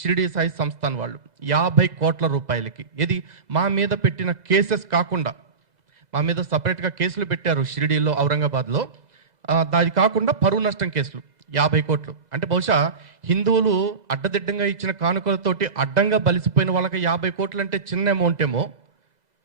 షిరిడి సాయి సంస్థాన్ వాళ్ళు 50 కోట్ల రూపాయలకి, ఇది మా మీద పెట్టిన కేసెస్ కాకుండా, మా మీద సపరేట్గా కేసులు పెట్టారు షిరిడీలో, ఔరంగాబాద్లో. దాని కాకుండా పరువు నష్టం కేసులు 50 కోట్లు. అంటే బహుశా హిందువులు అడ్డదిడ్డంగా ఇచ్చిన కానుకలతోటి అడ్డంగా బలిసిపోయిన వాళ్ళకి 50 కోట్లు అంటే చిన్న అమౌంట్ ఏమో,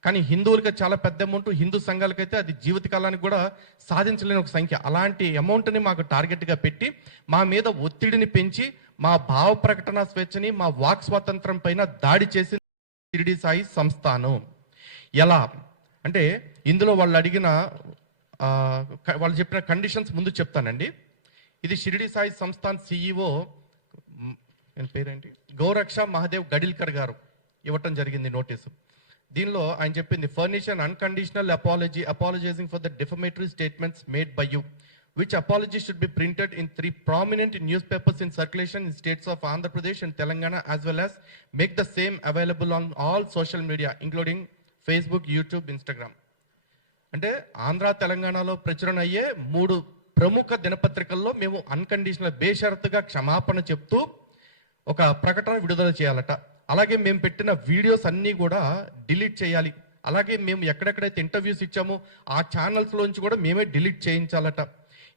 కానీ హిందువులకి చాలా పెద్ద అమౌంట్. హిందూ సంఘాలకైతే అది జీవితకాలానికి కూడా సాధించలేని ఒక సంఖ్య. అలాంటి అమౌంట్ని మాకు టార్గెట్గా పెట్టి మా మీద ఒత్తిడిని పెంచి మా భావ ప్రకటన స్వేచ్ఛని, మా వాక్ స్వాతంత్రం పైన దాడి చేసిన షిరిడి సాయి సంస్థానం. ఎలా అంటే ఇందులో వాళ్ళు అడిగిన వాళ్ళు చెప్పిన కండిషన్స్ ముందు చెప్తానండి. ఇది షిరిడి సాయి సంస్థాన్ సిఇఓ పేరేంటి, గౌరక్ష మహాదేవ్ గడిల్కర్ గారు ఇవ్వటం జరిగింది నోటీసు. దీనిలో ఆయన చెప్పింది, furnish an unconditional apology apologising for the defamatory statements made by you, which apology should be printed in 3 prominent newspapers in circulation in states of Andhra Pradesh and Telangana, as well as make the same available on all social media including Facebook, YouTube, Instagram. అంటే ఆంధ్ర తెలంగాణలో ప్రచురణ అయ్యే 3 ప్రముఖ దినపత్రికల్లో మేము unconditional బేషరతుగా క్షమాపణ చెప్తూ ఒక ప్రకటన విడుదల చేయాలట. అలాగే మేము పెట్టిన వీడియోస్ అన్నీ కూడా డిలీట్ చేయాలి. అలాగే మేము ఎక్కడెక్కడైతే ఇంటర్వ్యూస్ ఇచ్చామో ఆ ఛానల్స్లోంచి కూడా మేమే డిలీట్ చేయించాలట.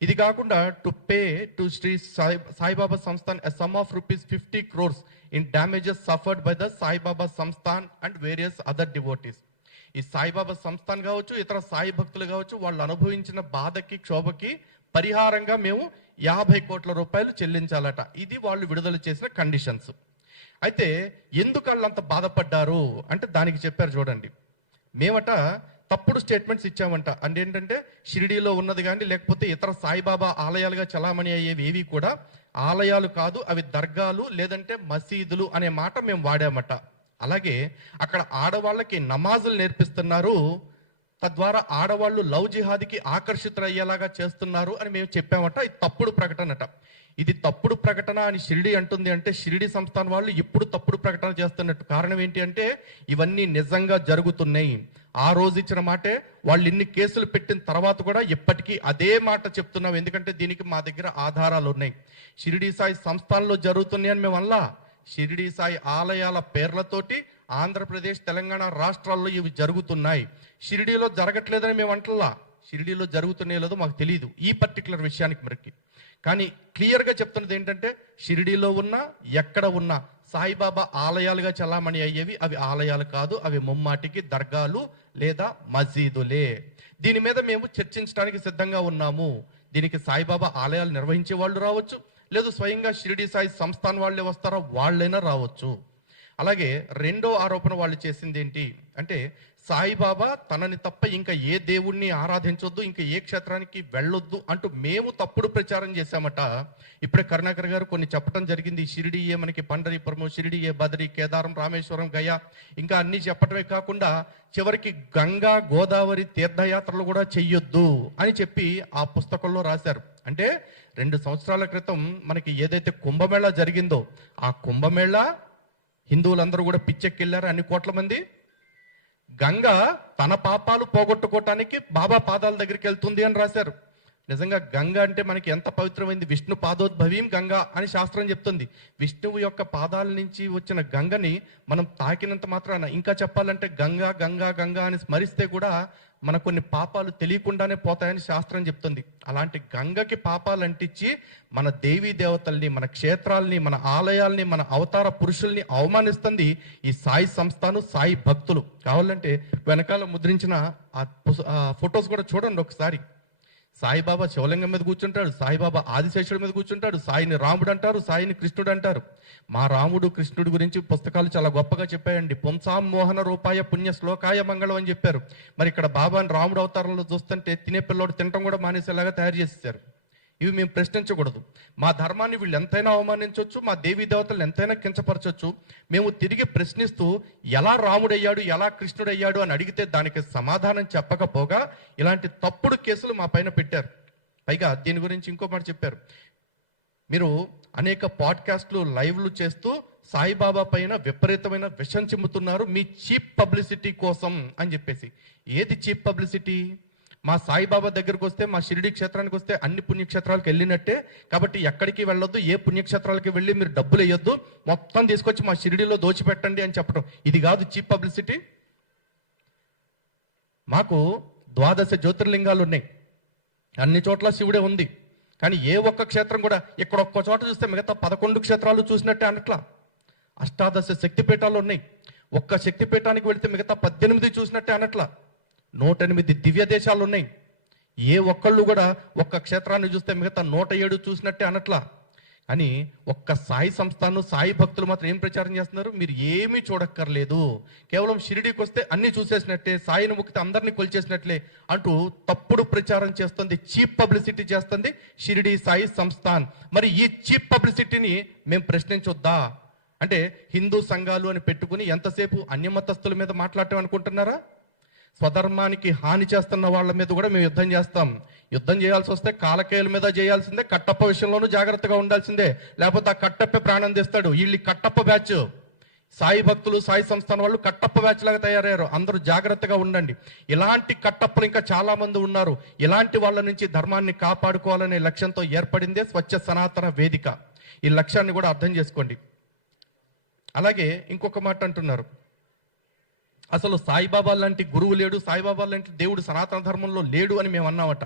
ఇది కాకుండా to pay to Shri Saibaba Sansthan a sum of ₹50 crores in damages suffered by the Saibaba Sansthan and various other devotees. ఈ సాయిబాబా సంస్థాన్ కావచ్చు, ఇతర సాయి భక్తులు కావచ్చు, వాళ్ళు అనుభవించిన బాధకి, క్షోభకి పరిహారంగా మేము 50 కోట్ల రూపాయలు చెల్లించాలట. ఇది వాళ్ళు విడుదల చేసిన కండిషన్స్. అయితే ఎందుకు వాళ్ళు అంత బాధపడ్డారు అంటే దానికి చెప్పారు చూడండి. మేమట తప్పుడు స్టేట్మెంట్స్ ఇచ్చామంట. అంటే ఏంటంటే షిరిడీలో ఉన్నది కానీ లేకపోతే ఇతర సాయిబాబా ఆలయాలుగా చలామణి అయ్యేవి ఏవి కూడా ఆలయాలు కాదు, అవి దర్గాలు లేదంటే మసీదులు అనే మాట మేము వాడామట. అలాగే అక్కడ ఆడవాళ్ళకి నమాజులు నేర్పిస్తున్నారు, తద్వారా ఆడవాళ్ళు లవ్ జిహాద్కి ఆకర్షితులయ్యేలాగా చేస్తున్నారు అని మేము చెప్పామట. ఇది తప్పుడు ప్రకటనట. ఇది తప్పుడు ప్రకటన అని షిరిడి అంటుంది అంటే షిరిడి సంస్థాన్ వాళ్ళు ఇప్పుడు తప్పుడు ప్రకటన చేస్తున్నట్టు. కారణం ఏంటి అంటే ఇవన్నీ నిజంగా జరుగుతున్నాయి. ఆ రోజు ఇచ్చిన మాటే వాళ్ళు ఇన్ని కేసులు పెట్టిన తర్వాత కూడా ఇప్పటికీ అదే మాట చెప్తున్నాం. ఎందుకంటే దీనికి మా దగ్గర ఆధారాలు ఉన్నాయి. షిరిడి సాయి సంస్థాన్లో జరుగుతున్నాయి అని మేము అలా, షిరిడి సాయి ఆలయాల పేర్లతోటి ఆంధ్రప్రదేశ్, తెలంగాణ రాష్ట్రాల్లో ఇవి జరుగుతున్నాయి. షిరిడీలో జరగట్లేదని మేము అంటలా, షిరిడీలో జరుగుతున్నాయో లేదో మాకు తెలియదు ఈ పర్టికులర్ విషయానికి మరికి. కానీ క్లియర్గా చెప్తున్నది ఏంటంటే షిరిడీలో ఉన్న ఎక్కడ ఉన్నా సాయిబాబా ఆలయాలుగా చలామణి అయ్యేవి అవి ఆలయాలు కాదు, అవి ముమ్మాటికి దర్గాలు లేదా మసీదులే. దీని మీద మేము చర్చించడానికి సిద్ధంగా ఉన్నాము. దీనికి సాయిబాబా ఆలయాలు నిర్వహించే వాళ్ళు రావచ్చు, లేదు స్వయంగా షిరిడి సాయి సంస్థాన్ వాళ్ళే వస్తారో వాళ్ళైనా రావచ్చు. అలాగే రెండో ఆరోపణ వాళ్ళు చేసింది ఏంటి అంటే సాయిబాబా తనని తప్ప ఇంకా ఏ దేవుణ్ణి ఆరాధించొద్దు, ఇంకా ఏ క్షేత్రానికి వెళ్ళొద్దు అంటూ మేము తప్పుడు ప్రచారం చేశామట. ఇప్పుడే కరుణాకర్ గారు కొన్ని చెప్పడం జరిగింది. షిరిడియే మనకి పండరీపురము, షిరిడియే బదరి, కేదారం, రామేశ్వరం, గయా, ఇంకా అన్ని చెప్పటమే కాకుండా చివరికి గంగా, గోదావరి తీర్థయాత్రలు కూడా చెయ్యొద్దు అని చెప్పి ఆ పుస్తకంలో రాశారు. అంటే 2 సంవత్సరాల క్రితం మనకి ఏదైతే కుంభమేళా జరిగిందో ఆ కుంభమేళా హిందువులందరూ కూడా పిచ్చెక్కెళ్ళారు, అన్ని కోట్ల మంది. గంగ తన పాపాలు పోగొట్టుకోవటానికి బాబా పాదాల దగ్గరికి వెళ్తుంది అని రాశారు. నిజంగా గంగ అంటే మనకి ఎంత పవిత్రమైంది. విష్ణు పాదోద్భవీం గంగా అని శాస్త్రం చెప్తుంది. విష్ణువు యొక్క పాదాల నుంచి వచ్చిన గంగని మనం తాకినంత మాత్రాన, ఇంకా చెప్పాలంటే గంగా గంగా గంగా అని స్మరిస్తే కూడా మన కొన్ని పాపాలు తెలియకుండానే పోతాయని శాస్త్రం చెప్తుంది. అలాంటి గంగకి పాపాలు అంటించి మన దేవీ దేవతల్ని, మన క్షేత్రాలని, మన ఆలయాల్ని, మన అవతార పురుషుల్ని అవమానిస్తుంది ఈ సాయి సంస్థాను, సాయి భక్తులు. కావాలంటే వెనకాల ముద్రించిన ఆ ఫొటోస్ కూడా చూడండి ఒకసారి. సాయిబాబా శివలింగం మీద కూర్చుంటాడు, సాయిబాబా ఆదిశేషుడి మీద కూర్చుంటాడు, సాయిని రాముడు అంటారు, సాయిని కృష్ణుడు అంటారు. మా రాముడు కృష్ణుడి గురించి పుస్తకాలు చాలా గొప్పగా చెప్పాయండి. పుంసాం మోహన రూపాయ పుణ్య శ్లోకాయ మంగళం అని చెప్పారు. మరి ఇక్కడ బాబాని రాముడు అవతారంలో చూస్తుంటే తినే పిల్లోడు తినటం కూడా మానేసేలాగా తయారు చేసేసారు. ఇవి మేము ప్రశ్నించకూడదు. మా ధర్మాన్ని వీళ్ళు ఎంతైనా అవమానించవచ్చు, మా దేవీ దేవతలను ఎంతైనా కించపరచవచ్చు. మేము తిరిగి ప్రశ్నిస్తూ ఎలా రాముడయ్యాడు, ఎలా కృష్ణుడయ్యాడు అని అడిగితే దానికి సమాధానం చెప్పకపోగా ఇలాంటి తప్పుడు కేసులు మా పైన పెట్టారు. పైగా దీని గురించి ఇంకో మాట చెప్పారు. మీరు అనేక పాడ్కాస్ట్లు, లైవ్లు చేస్తూ సాయిబాబా పైన విపరీతమైన విషం చిమ్ముతున్నారు మీ చీప్ పబ్లిసిటీ కోసం అని చెప్పేసి. ఏది చీప్ పబ్లిసిటీ? మా సాయిబాబా దగ్గరకు వస్తే, మా షిరిడి క్షేత్రానికి వస్తే అన్ని పుణ్యక్షేత్రాలకు వెళ్ళినట్టే, కాబట్టి ఎక్కడికి వెళ్ళొద్దు, ఏ పుణ్యక్షేత్రాలకి వెళ్ళి మీరు డబ్బులు వేయొద్దు, మొత్తం తీసుకొచ్చి మా షిరిడిలో దోచిపెట్టండి అని చెప్పడం, ఇది కాదు చీప్ పబ్లిసిటీ. మాకు 12 జ్యోతిర్లింగాలు ఉన్నాయి, అన్ని చోట్ల శివుడే ఉంది. కానీ ఏ ఒక్క క్షేత్రం కూడా ఇక్కడ ఒక్క చోట చూస్తే మిగతా 11 క్షేత్రాలు చూసినట్టే అనట్లా. 18 శక్తిపీఠాలు ఉన్నాయి, ఒక్క శక్తిపీఠానికి వెళితే మిగతా 18 చూసినట్టే అనట్లా. 108 దివ్య దేశాలు ఉన్నాయి, ఏ ఒక్కళ్ళు కూడా ఒక్క క్షేత్రాన్ని చూస్తే మిగతా 107 చూసినట్టే అనట్లా. అని ఒక్క సాయి సంస్థానం, సాయి భక్తులు మాత్రం ఏం ప్రచారం చేస్తున్నారు, మీరు ఏమీ చూడక్కర్లేదు, కేవలం షిరిడీకి వస్తే అన్ని చూసేసినట్టే, సాయిని ముక్తి అందరినీ కొలిచేసినట్లే అంటూ తప్పుడు ప్రచారం చేస్తుంది, చీప్ పబ్లిసిటీ చేస్తుంది షిరిడీ సాయి సంస్థాన్. మరి ఈ చీప్ పబ్లిసిటీని మేము ప్రశ్నించొద్దా? అంటే హిందూ సంఘాలు అని పెట్టుకుని ఎంతసేపు అన్యమతస్తుల మీద మాట్లాడటం అనుకుంటున్నారా? స్వధర్మానికి హాని చేస్తున్న వాళ్ళ మీద కూడా మేము యుద్ధం చేస్తాం. యుద్ధం చేయాల్సి వస్తే కాలకేయుల మీద చేయాల్సిందే, కట్టప్ప విషయంలోనూ జాగ్రత్తగా ఉండాల్సిందే, లేకపోతే ఆ కట్టప్పే ప్రాణం తెస్తాడు. వీళ్ళు కట్టప్ప బ్యాచ్, సాయి భక్తులు, సాయి సంస్థానం వాళ్ళు కట్టప్ప బ్యాచ్ లాగా తయారయ్యారు. అందరూ జాగ్రత్తగా ఉండండి. ఇలాంటి కట్టప్పలు ఇంకా చాలా మంది ఉన్నారు. ఇలాంటి వాళ్ళ నుంచి ధర్మాన్ని కాపాడుకోవాలనే లక్ష్యంతో ఏర్పడిందే స్వచ్ఛ సనాతన వేదిక. ఈ లక్ష్యాన్ని కూడా అర్థం చేసుకోండి. అలాగే ఇంకొక మాట అంటున్నారు, అసలు సాయిబాబా లాంటి గురువు లేడు, సాయిబాబా లాంటి దేవుడు సనాతన ధర్మంలో లేడు అని మేము అన్నామట.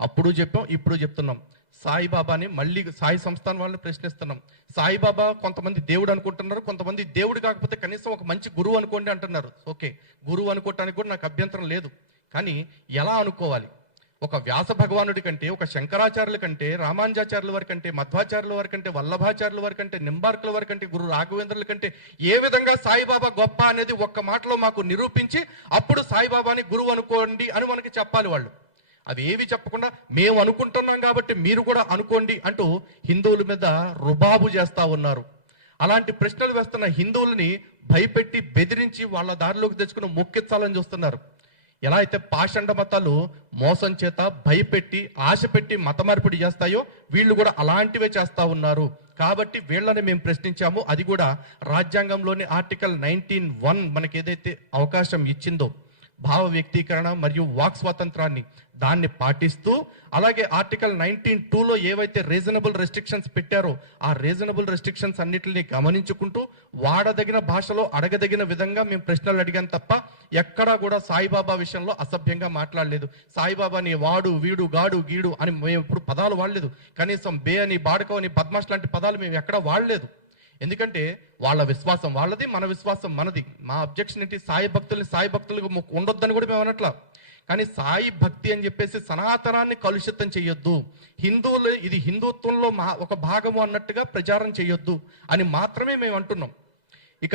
అప్పుడు చెప్పాం, ఇప్పుడు చెప్తున్నాం. సాయిబాబాని మళ్ళీ సాయి సంస్థానం వాళ్ళని ప్రశ్నిస్తున్నాం. సాయిబాబా కొంతమంది దేవుడు అనుకుంటున్నారు, కొంతమంది దేవుడు కాకపోతే కనీసం ఒక మంచి గురువు అనుకోండి అంటున్నారు. ఓకే, గురువు అనుకోవటానికి కూడా నాకు అభ్యంతరం లేదు. కానీ ఎలా అనుకోవాలి? ఒక వ్యాస భగవానుడి కంటే, ఒక శంకరాచార్యుల కంటే, రామానుజాచార్యుల వారి కంటే, మధ్వాచార్యుల వారి కంటే, వల్లభాచార్యుల వారి కంటే, నింబార్కుల వారి కంటే, గురు రాఘవేంద్రుల కంటే ఏ విధంగా సాయిబాబా గొప్ప అనేది ఒక్క మాటలో మాకు నిరూపించి అప్పుడు సాయిబాబాని గురువు అనుకోండి అని మనకి చెప్పాలి వాళ్ళు. అవి ఏవి చెప్పకుండా మేము అనుకుంటున్నాం కాబట్టి మీరు కూడా అనుకోండి అంటూ హిందువుల మీద రుబాబు చేస్తా ఉన్నారు. అలాంటి ప్రశ్నలు వేస్తున్న హిందువులని భయపెట్టి బెదిరించి వాళ్ళ దారిలోకి తెచ్చుకుని మొక్కించాలని చూస్తున్నారు. ఎలా అయితే పాషండ మతాలు మోసం చేత భయపెట్టి ఆశ పెట్టి మత మార్పిడి చేస్తాయో వీళ్ళు కూడా అలాంటివే చేస్తా ఉన్నారు. కాబట్టి వీళ్ళని మేము ప్రశ్నించాము. అది కూడా రాజ్యాంగంలోని ఆర్టికల్ 19(1) మనకి ఏదైతే అవకాశం ఇచ్చిందో భావ వ్యక్తీకరణ మరియు వాక్ స్వాతంత్రాన్ని, దాన్ని పాటిస్తూ, అలాగే ఆర్టికల్ 19(2)లో ఏవైతే రీజనబుల్ రెస్ట్రిక్షన్స్ పెట్టారో ఆ రీజనబుల్ రెస్ట్రిక్షన్స్ అన్నిటిని గమనించుకుంటూ వాడదగిన భాషలో అడగదగిన విధంగా మేము ప్రశ్నలు అడిగాం తప్ప ఎక్కడా కూడా సాయిబాబా విషయంలో అసభ్యంగా మాట్లాడలేదు. సాయిబాబాని వాడు, వీడు, గాడు, గీడు అని మేము ఇప్పుడు పదాలు వాడలేదు. కనీసం బే అని, బాడకో అని, బద్మాష్ లాంటి పదాలు మేము ఎక్కడా వాడలేదు. ఎందుకంటే వాళ్ళ విశ్వాసం వాళ్ళది, మన విశ్వాసం మనది. మా అబ్జెక్షన్ ఏంటి, సాయి భక్తులకు ఉండొద్దని కూడా మేము అనట్లా. కానీ సాయి భక్తి అని చెప్పేసి సనాతనాన్ని కలుషితం చేయొద్దు, హిందువులు ఇది హిందుత్వంలో ఒక భాగము అన్నట్టుగా ప్రచారం చేయొద్దు అని మాత్రమే మేము అంటున్నాం. ఇక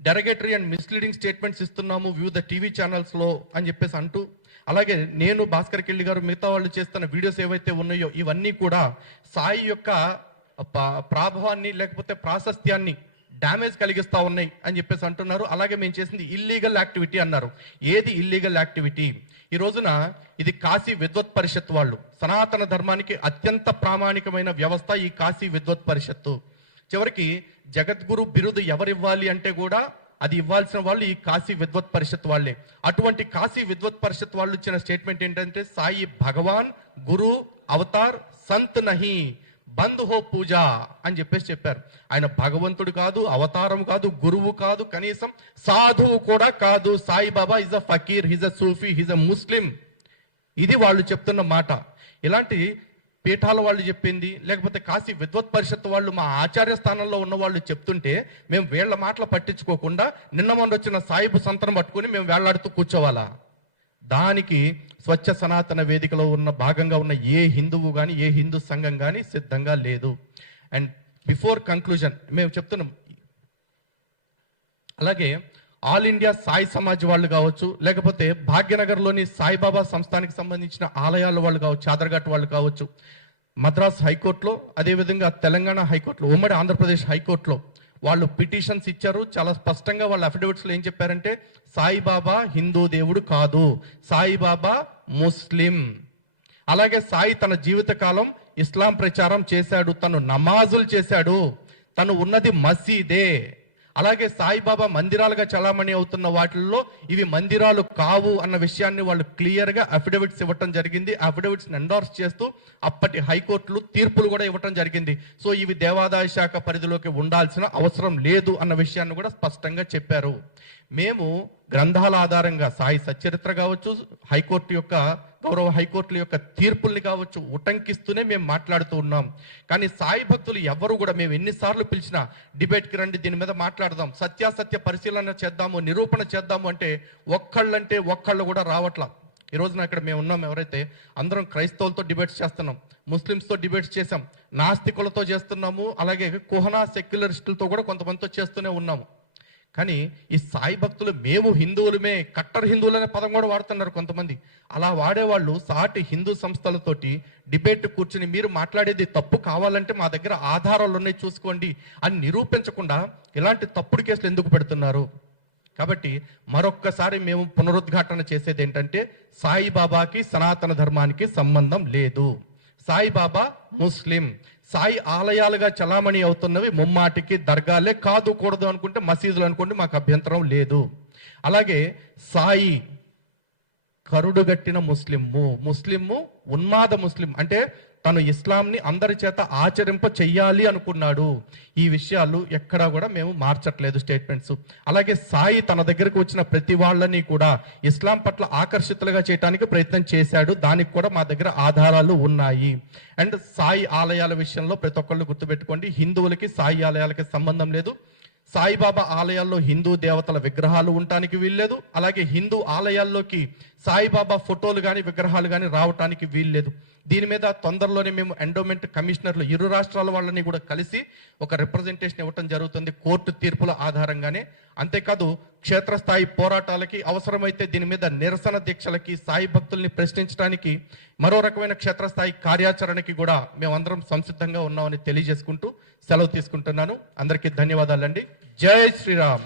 డెరగేటరీ అండ్ మిస్లీడింగ్ స్టేట్మెంట్స్ ఇస్తున్నాము వివిధ టీవీ ఛానల్స్ లో అని చెప్పేసి అంటూ, అలాగే నేను, భాస్కర్ కిల్లి గారు, మిగతా వాళ్ళు చేస్తున్న వీడియోస్ ఏవైతే ఉన్నాయో ఇవన్నీ కూడా సాయి యొక్క ప్రాభవాన్ని లేకపోతే ప్రాశస్త్యాన్ని డ్యామేజ్ కలిగిస్తా ఉన్నాయి అని చెప్పేసి అంటున్నారు. అలాగే మేము చేసింది ఇల్లీగల్ యాక్టివిటీ అన్నారు. ఏది ఇల్లీగల్ యాక్టివిటీ? ఈ రోజున ఇది కాశీ విద్వత్ పరిషత్ వాళ్ళు, సనాతన ధర్మానికి అత్యంత ప్రామాణికమైన వ్యవస్థ ఈ కాశీ విద్వత్ పరిషత్తు. చివరికి జగద్గురు బిరుదు ఎవరివ్వాలి అంటే కూడా అది ఇవ్వాల్సిన వాళ్ళు ఈ కాశీ విద్వత్ పరిషత్ వాళ్ళే. అటువంటి కాశీ విద్వత్ పరిషత్ వాళ్ళు ఇచ్చిన స్టేట్మెంట్ ఏంటంటే సాయి భగవాన్ గురు అవతార్ సంత్ నహి, బంద్ హో పూజ అని చెప్పేసి చెప్పారు. ఆయన భగవంతుడు కాదు, అవతారం కాదు, గురువు కాదు, కనీసం సాధువు కూడా కాదు. Sai Baba is a fakir, he's a Sufi, he's a Muslim. ఇది వాళ్ళు చెప్తున్న మాట. ఇలాంటి పీఠాల వాళ్ళు చెప్పింది, లేకపోతే కాశీ విద్వత్ పరిషత్ వాళ్ళు మా ఆచార్య స్థానంలో ఉన్న వాళ్ళు చెప్తుంటే మేము వీళ్ళ మాటలు పట్టించుకోకుండా నిన్న మొన్న వచ్చిన సాయిబు సంతనం పట్టుకుని మేము వేళ్లాడుతూ కూర్చోవాలా? దానికి స్వచ్ఛ సనాతన వేదికలో ఉన్న భాగంగా ఉన్న ఏ హిందువు కానీ, ఏ హిందూ సంఘం కానీ సిద్ధంగా లేదు. అండ్ బిఫోర్ కంక్లూజన్ మేము చెప్తున్నాం, అలాగే ఆల్ ఇండియా సాయి సమాజ్ వాళ్ళు కావచ్చు, లేకపోతే భాగ్యనగర్లోని సాయిబాబా సంస్థానికి సంబంధించిన ఆలయాల వాళ్ళు కావచ్చు, చాదర్ఘాట్ వాళ్ళు కావచ్చు, మద్రాస్ హైకోర్టులో, అదేవిధంగా తెలంగాణ హైకోర్టులో, ఉమ్మడి ఆంధ్రప్రదేశ్ హైకోర్టులో వాళ్ళు పిటిషన్స్ ఇచ్చారు. చాలా స్పష్టంగా వాళ్ళ అఫిడవిట్స్ లో ఏం చెప్పారంటే సాయిబాబా హిందూ దేవుడు కాదు, సాయిబాబా ముస్లిం. అలాగే సాయి తన జీవితకాలం ఇస్లాం ప్రచారం చేశాడు, తను నమాజులు చేశాడు, తను ఉన్నది మసీదే. అలాగే సాయిబాబా మందిరాలుగా చలామణి అవుతున్న వాటిల్లో ఇవి మందిరాలు కావు అన్న విషయాన్ని వాళ్ళు క్లియర్ గా అఫిడవిట్స్ ఇవ్వటం జరిగింది. అఫిడవిట్స్ ఎండోర్స్ చేస్తూ అప్పటి హైకోర్టులు తీర్పులు కూడా ఇవ్వటం జరిగింది. సో ఇవి దేవాదాయ శాఖ పరిధిలోకి ఉండాల్సిన అవసరం లేదు అన్న విషయాన్ని కూడా స్పష్టంగా చెప్పారు. మేము గ్రంథాల ఆధారంగా సాయి సచ్చరిత్ర కావచ్చు, గౌరవ హైకోర్టుల యొక్క తీర్పుల్ని కావచ్చు ఉటంకిస్తూనే మేము మాట్లాడుతూ ఉన్నాం. కానీ సాయి భక్తులు ఎవరు కూడా మేము ఎన్నిసార్లు పిలిచినా డిబేట్కి రండి, దీని మీద మాట్లాడదాం, సత్యాసత్య పరిశీలన చేద్దాము, నిరూపణ చేద్దాము అంటే ఒక్కళ్ళు కూడా రావట్లా. ఈ రోజున ఇక్కడ మేము ఉన్నాం, ఎవరైతే అందరం క్రైస్తవులతో డిబేట్స్ చేస్తున్నాం, ముస్లిమ్స్తో డిబేట్స్ చేసాం, నాస్తికులతో చేస్తున్నాము, అలాగే కుహనా సెక్యులరిస్టులతో కూడా కొంతమందితో చేస్తూనే ఉన్నాము. కానీ ఈ సాయి భక్తులు మేము హిందువులమే, కట్టర్ హిందువులనే పదం కూడా వాడుతున్నారు కొంతమంది. అలా వాడేవాళ్ళు సాటి హిందూ సంస్థలతోటి డిబేట్ కూర్చుని మీరు మాట్లాడేది తప్పు, కావాలంటే మా దగ్గర ఆధారాలు ఉన్నాయి చూసుకోండి అని నిరూపించకుండా ఇలాంటి తప్పుడు కేసులు ఎందుకు పెడుతున్నారు? కాబట్టి మరొక్కసారి మేము పునరుద్ఘాటన చేసేది ఏంటంటే సాయిబాబాకి సనాతన ధర్మానికి సంబంధం లేదు. సాయిబాబా ముస్లిం, సాయి ఆలయాలుగా చలామణి అవుతున్నవి ముమ్మాటికి దర్గాలే, కాదు కూడదు అనుకుంటే మసీదులు అనుకోండి, మాకు అభ్యంతరం లేదు. అలాగే సాయి కరుడుగట్టిన ముస్లిము ఉన్మాద ముస్లిం, అంటే తను ఇస్లాంని అందరి చేత ఆచరింప చెయ్యాలి అనుకున్నాడు. ఈ విషయాలు ఎక్కడా కూడా మేము మార్చట్లేదు స్టేట్మెంట్స్. అలాగే సాయి తన దగ్గరకు వచ్చిన ప్రతి వాళ్ళని కూడా ఇస్లాం పట్ల ఆకర్షితులుగా చేయడానికి ప్రయత్నం చేశాడు, దానికి కూడా మా దగ్గర ఆధారాలు ఉన్నాయి. అండ్ సాయి ఆలయాల విషయంలో ప్రతి ఒక్కళ్ళు గుర్తుపెట్టుకోండి, హిందువులకి సాయి ఆలయాలకి సంబంధం లేదు. సాయిబాబా ఆలయాల్లో హిందూ దేవతల విగ్రహాలు ఉండటానికి వీల్లేదు. అలాగే హిందూ ఆలయాల్లోకి సాయిబాబా ఫోటోలు కానీ విగ్రహాలు కానీ రావటానికి వీల్లేదు. దీని మీద తొందరలోనే మేము ఎండోమెంట్ కమిషనర్లు ఇరు రాష్ట్రాల వాళ్ళని కూడా కలిసి ఒక రిప్రజెంటేషన్ ఇవ్వటం జరుగుతుంది కోర్టు తీర్పుల ఆధారంగానే. అంతేకాదు క్షేత్రస్థాయి పోరాటాలకి, అవసరమైతే దీని మీద నిరసన దీక్షలకి, సాయి భక్తుల్ని ప్రశ్నించడానికి, మరో రకమైన క్షేత్రస్థాయి కార్యాచరణకి కూడా మేమందరం సంసిద్ధంగా ఉన్నామని తెలియజేసుకుంటూ సెలవు తీసుకుంటున్నాను. అందరికీ ధన్యవాదాలండి. జై శ్రీరామ్.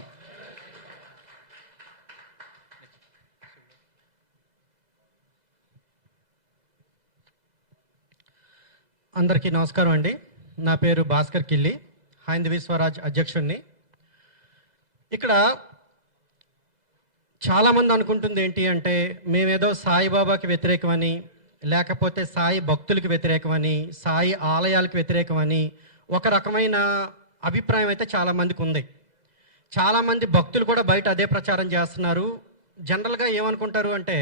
అందరికీ నమస్కారం అండి. నా పేరు భాస్కర్ కిల్లి, హైందవి స్వరాజ్ అధ్యక్షుడిని. ఇక్కడ చాలామంది అనుకుంటుంది ఏంటి అంటే మేమేదో సాయిబాబాకి వ్యతిరేకమని, లేకపోతే సాయి భక్తులకి వ్యతిరేకమని, సాయి ఆలయాలకు వ్యతిరేకమని ఒక రకమైన అభిప్రాయం అయితే చాలామందికి ఉంది. చాలామంది భక్తులు కూడా బయట అదే ప్రచారం చేస్తున్నారు. జనరల్గా ఏమనుకుంటారు అంటే,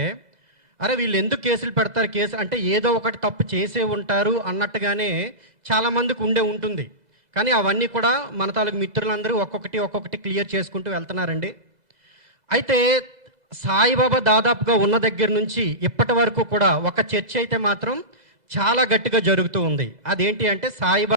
అరే వీళ్ళు ఎందుకు కేసులు పెడతారు, కేసు అంటే ఏదో ఒకటి తప్పు చేసే ఉంటారు అన్నట్టుగానే చాలామందికి ఉంటుంది. కానీ అవన్నీ కూడా మన తాలూకు మిత్రులందరూ ఒక్కొక్కటి క్లియర్ చేసుకుంటూ వెళ్తున్నారండి. అయితే సాయిబాబా దాదాపుగా ఉన్న దగ్గర నుంచి ఇప్పటి వరకు కూడా ఒక చర్చ అయితే మాత్రం చాలా గట్టిగా జరుగుతూ ఉంది. అదేంటి అంటే సాయిబాబా